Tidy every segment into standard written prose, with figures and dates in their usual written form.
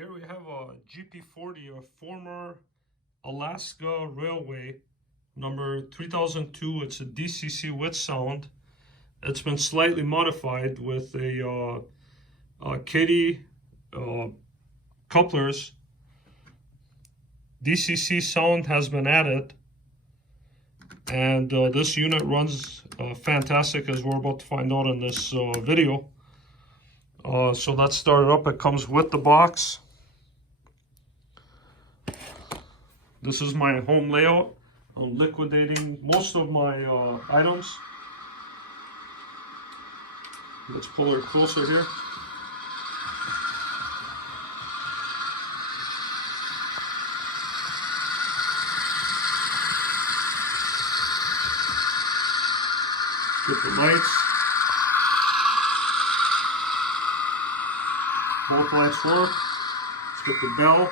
Here we have a GP40, a former Alaska Railway, number 3002. It's a DCC with sound. It's been slightly modified with a kadee couplers. DCC sound has been added, and this unit runs fantastic, as we're about to find out in this video. So let's start it up. It comes with the box. This is my home layout. I'm liquidating most of my items. Let's pull her closer here. Get the lights. Both lights work. Let's get the bell.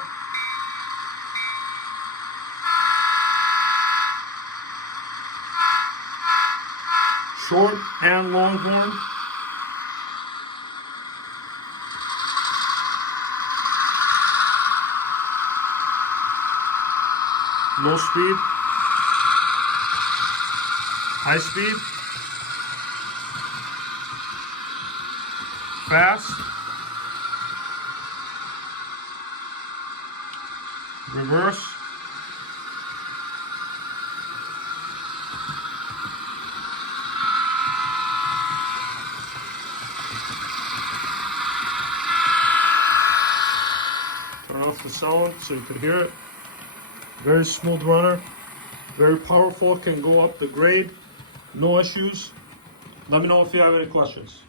Short and long horn. Low speed. High speed. Fast. Reverse. Turn off the sound so you can hear it. Very smooth runner, very powerful, can go up the grade, no issues. Let me know if you have any questions.